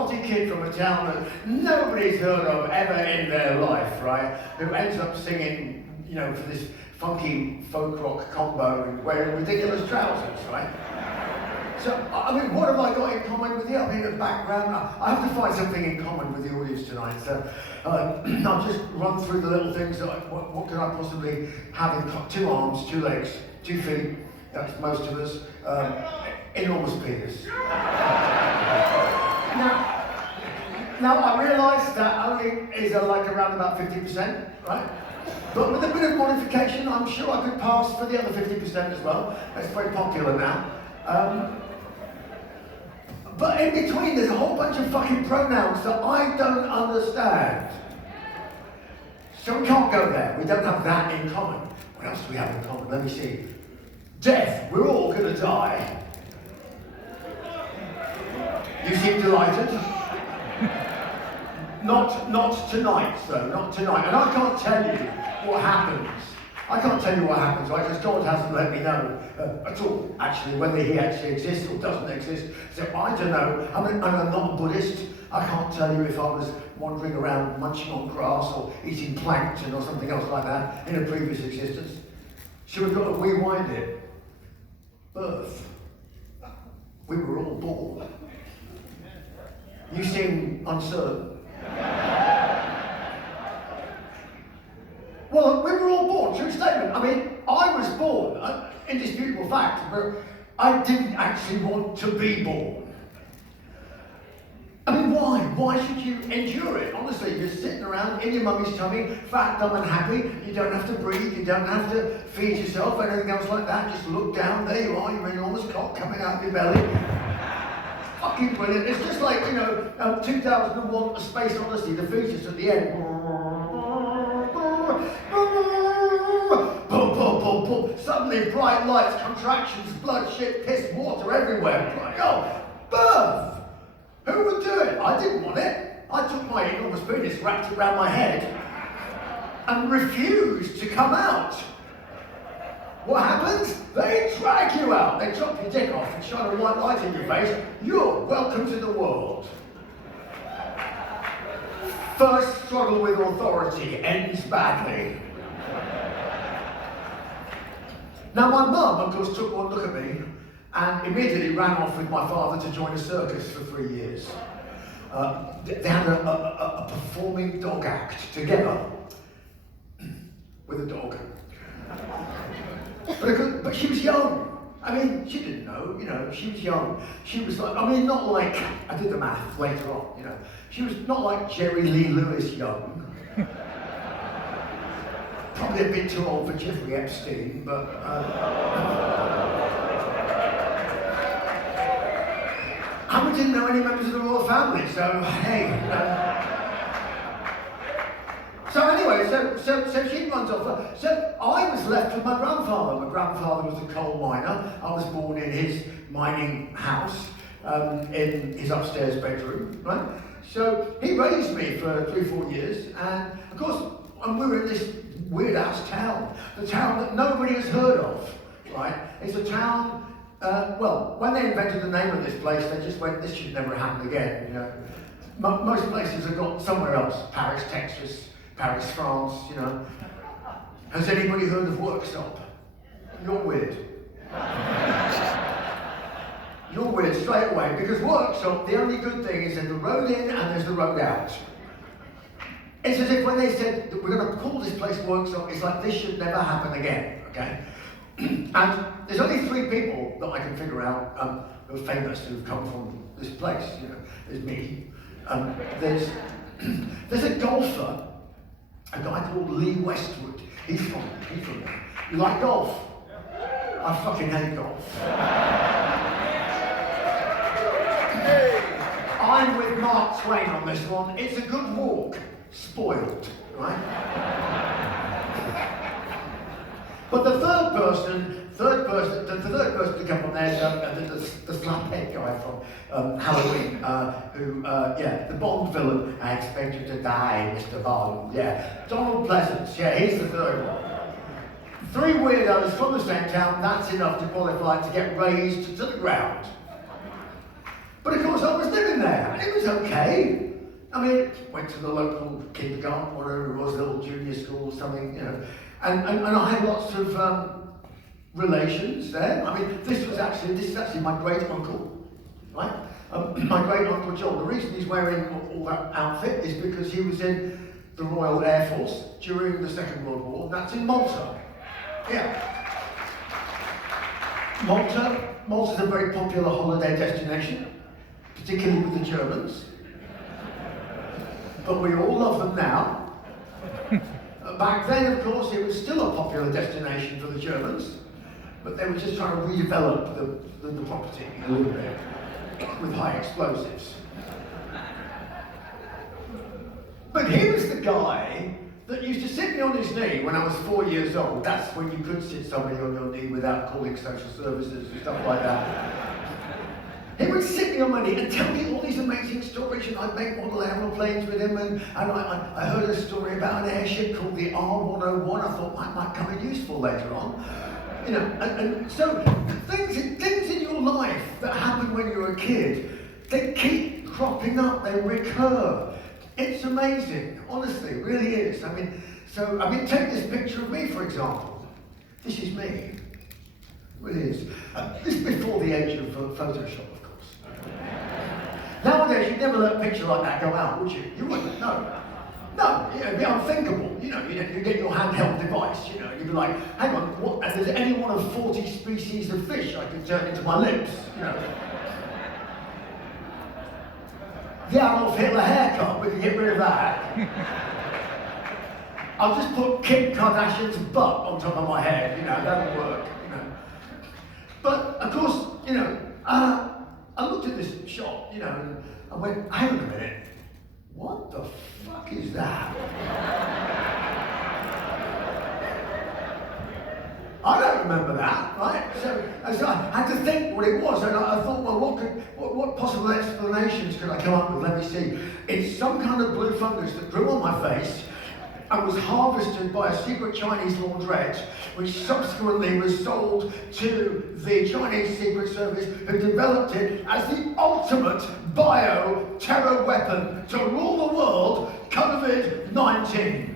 spotty kid from a town that nobody's heard of ever in their life, right? Who ends up singing, you know, for this funky folk rock combo and wearing ridiculous trousers, right? So, I mean, what have I got in common with you? I mean, a background. I have to find something in common with the audience tonight. So, I'll just run through the little things that what can I possibly have in 2 arms, 2 legs, 2 feet. That's most of us. Enormous penis. Now I realise that only is like around about 50%, right? But with a bit of modification, I'm sure I could pass for the other 50% as well. That's very popular now. But in between, there's a whole bunch of fucking pronouns that I don't understand. So we can't go there. We don't have that in common. What else do we have in common? Let me see. Death. We're all gonna die. You seem delighted. Not tonight, though. Not tonight. And I can't tell you what happens. I can't tell you what happens, right? Because God hasn't let me know at all, actually, whether he actually exists or doesn't exist. So I don't know. I mean, I'm not a Buddhist. I can't tell you if I was wandering around munching on grass or eating plankton or something else like that in a previous existence. So we've got to rewind it. Birth. We were all born. You seem uncertain. Well, we were all born, true statement. I mean, I was born, indisputable fact, but I didn't actually want to be born. I mean, why? Why should you endure it? Honestly, you're sitting around in your mummy's tummy, fat, dumb and happy. You don't have to breathe, you don't have to feed yourself, anything else like that. Just look down, there you are, your enormous cock coming out of your belly. Fucking brilliant. It's just like, you know, 2001, A Space Odyssey, the features at the end. Boom, boom, boom, boom. Suddenly bright lights, contractions, blood, shit, piss, water everywhere. Like, oh, birth. Who would do it? I didn't want it. I took my enormous penis, wrapped it around my head, and refused to come out. What happens? They drag you out. They chop your dick off and shine a white light in your face. You're welcome to the world. First struggle with authority ends badly. Now my mum, of course, took one look at me and immediately ran off with my father to join a circus for 3 years. They had a performing dog act together with a dog. But she was young. I mean, she didn't know, you know, she was young. She was like, I mean, not like, I did the math later on, you know. She was not like Jerry Lee Lewis young. Probably a bit too old for Jeffrey Epstein, but... I didn't know any members of the royal family, so hey. So anyway, so she runs off. So I was left with my grandfather. My grandfather was a coal miner. I was born in his mining house, in his upstairs bedroom, right? So he raised me for 3-4 years, and of course, we were in this weird ass town, the town that nobody has heard of, right? It's a town. Well, when they invented the name of this place, they just went, this should never happen again, you know. Most places have got somewhere else, Paris, Texas, Paris, France, you know. Has anybody heard of Workshop? You're weird. You're weird straight away, because Workshop, the only good thing is there's the road in and there's the road out. It's as if when they said that we're going to call this place Workshop, it's like this should never happen again, okay? And there's only 3 people that I can figure out who are famous who've come from this place. You know, there's me. There's a golfer, a guy called Lee Westwood. He's from there. You like golf? I fucking hate golf. I'm with Mark Twain on this one. It's a good walk, spoiled, right? But the third person to come on there is the slaphead guy from Halloween, the Bond villain. I expect you to die, Mr. Bond. Yeah, Donald Pleasance. Yeah, he's the third one. 3 weirdos from the same town. That's enough to qualify to get razed to the ground. But But of course I was living there, and it was okay. I mean, went to the local kindergarten, whatever it was, little junior school or something, you know, and I had lots of relations there. I mean, this is actually my great uncle, right? My great uncle John. The reason he's wearing all that outfit is because he was in the Royal Air Force during the Second World War, and that's in Malta. Yeah. Malta's a very popular holiday destination, particularly with the Germans. But we all love them now. Back then, of course, it was still a popular destination for the Germans, but they were just trying to redevelop the property a little bit with high explosives. But he was the guy that used to sit me on his knee when I was 4 years old. That's when you could sit somebody on your knee without calling social services and stuff like that. He would sit me on my knee and tell me all these amazing stories, and I'd make model aeroplanes with him, and I heard a story about an airship called the R101. I thought that might come in useful later on. You know, and so things in your life that happen when you're a kid, they keep cropping up, they recur. It's amazing, honestly, it really is. I mean, take this picture of me, for example. This is me. It really is. This is before the age of Photoshop, of course. Nowadays, you'd never let a picture like that go out, would you? You wouldn't, no. No, it'd be unthinkable. You know, you get your handheld device, you know, you'd be like, hang on, what? And there's any one of 40 species of fish I could turn into my lips, you know. The Adolf Hitler haircut, we can get rid of that. I'll just put Kim Kardashian's butt on top of my head, you know, that'll work, you know. But, of course, you know, I looked at this shot, you know, and I went, hang on a minute, what the fuck is that? I don't remember that, right? So I had to think what it was, and I thought, well, what possible explanations could I come up with? Let me see. It's some kind of blue fungus that grew on my face and was harvested by a secret Chinese laundrette, which subsequently was sold to the Chinese Secret Service, who developed it as the ultimate bio-terror weapon to rule the world, COVID-19.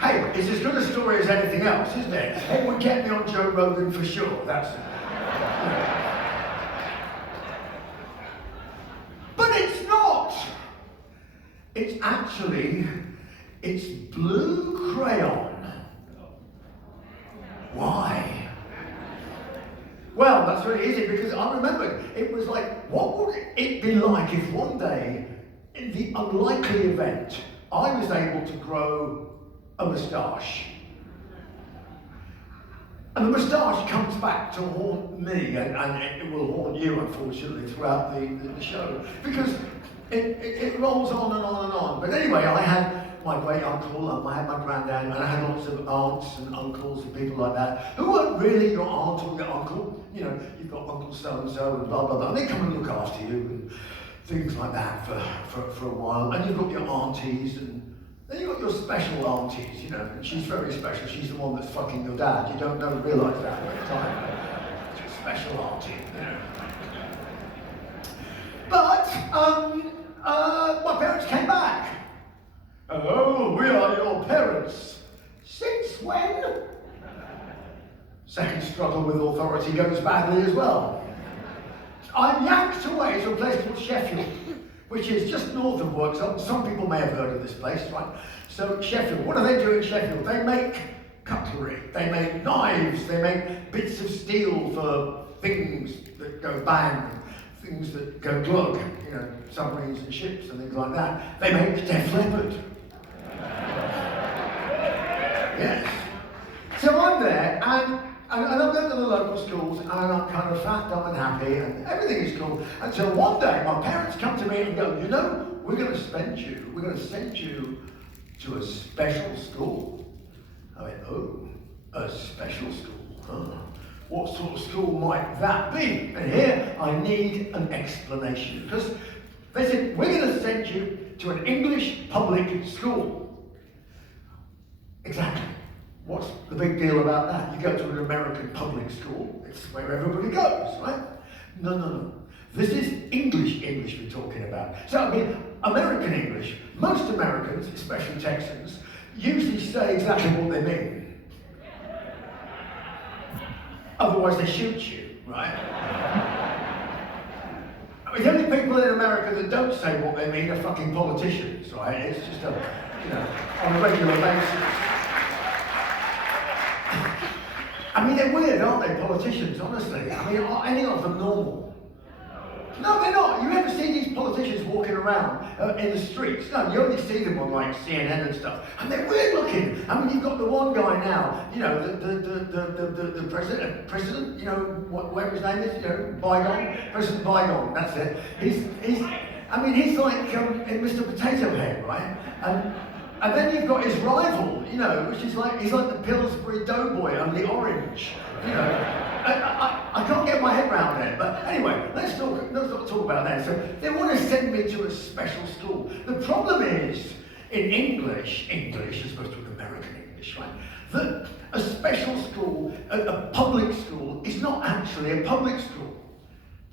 Hey, it's as good a story as anything else, isn't it? It would get me on Joe Rogan for sure, that's it. But it's not! It's blue crayon. Why? Well, that's really easy, because I remembered, it was like, what would it be like if one day, in the unlikely event, I was able to grow a moustache. And the moustache comes back to haunt me, and it will haunt you, unfortunately, throughout the show, because it rolls on and on and on. But anyway, I had my great uncle, I had my granddad, and I had lots of aunts and uncles and people like that, who weren't really your aunt or your uncle. You know, you've got Uncle so-and-so and blah, blah, blah. And they come and look after you and things like that for a while. And you've got your aunties, and then you've got your special aunties, you know, and she's very special. She's the one that's fucking your dad. You don't realise that at the time. It's your special auntie, you know. But, my parents came back. Oh, we are your parents. Since when? Second struggle with authority goes badly as well. I'm yanked away to a place called Sheffield, which is just north of Worksop. Some people may have heard of this place, right? So Sheffield, what do they do in Sheffield? They make cutlery, they make knives, they make bits of steel for things that go bang, things that go glug, you know, submarines and ships and things like that. They make Def Leppard. Yes. So I'm there, and I'm going to the local schools, and I'm kind of fat, dumb, and happy, and everything is cool. Until one day, my parents come to me and go, you know, we're going to send you to a special school. I went, oh, a special school, huh? What sort of school might that be? And here, I need an explanation. Because they said, we're going to send you to an English public school. Exactly. What's the big deal about that? You go to an American public school, it's where everybody goes, right? No. This is English we're talking about. So, I mean, American English, most Americans, especially Texans, usually say exactly what they mean. Otherwise they shoot you, right? I mean, the only people in America that don't say what they mean are fucking politicians, right? It's just on a regular basis. I mean, they're weird, aren't they, politicians, honestly? I mean, are any of them normal? No, they're not. You ever see these politicians walking around in the streets? No, you only see them on like CNN and stuff, and they're weird looking. I mean, you've got the one guy now, you know, the president, you know, whatever his name is, you know, President Bygone. That's it. He's like Mr. Potato Head, right? And then you've got his rival, you know, which is like, he's like the Pillsbury Doughboy, only orange, you know. I can't get my head around it, but anyway, let's not talk about that. So they want to send me to a special school. The problem is, in English as opposed to American English, right, that a special school, a public school, is not actually a public school.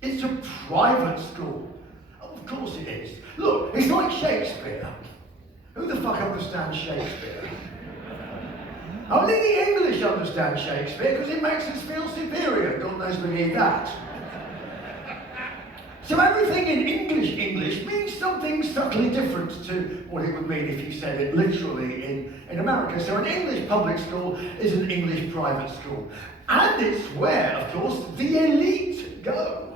It's a private school. Of course it is. Look, it's like Shakespeare. Who the fuck understands Shakespeare? Only the English understand Shakespeare because it makes us feel superior. God knows we need that. So everything in English means something subtly different to what it would mean if you said it literally in America. So an English public school is an English private school. And it's where, of course, the elite go.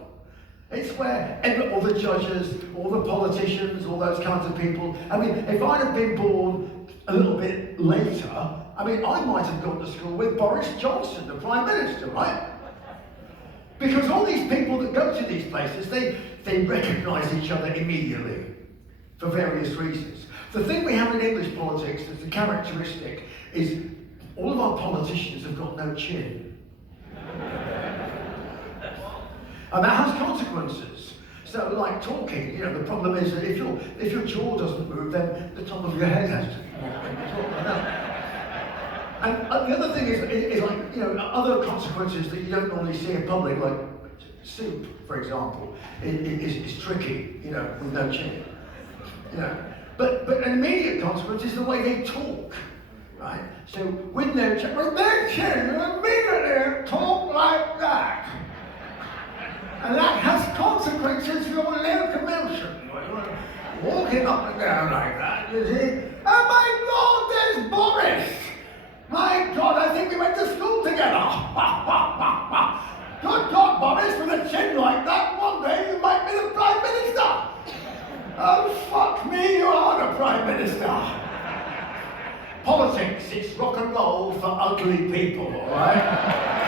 It's where all the judges, all the politicians, all those kinds of people. I mean, if I'd have been born a little bit later, I mean, I might have gone to school with Boris Johnson, the Prime Minister, right? Because all these people that go to these places, they recognise each other immediately for various reasons. The thing we have in English politics that's a characteristic is all of our politicians have got no chin. And that has consequences. So, like talking, you know, the problem is that if your jaw doesn't move, then the top of your head has to move. And the other thing is like, you know, other consequences that you don't normally see in public, like soup, for example, is tricky, you know, with no chin. You know, but an immediate consequence is the way they talk, right? So with no chin, you immediately talk like that. And that has consequences for your locomotion. Walking up and down like that, you see. Oh my God, there's Boris! My God, I think we went to school together. Good God, Boris, with a chin like that, one day you might be the Prime Minister. Oh, fuck me, you are the Prime Minister. Politics, it's rock and roll for ugly people, all right?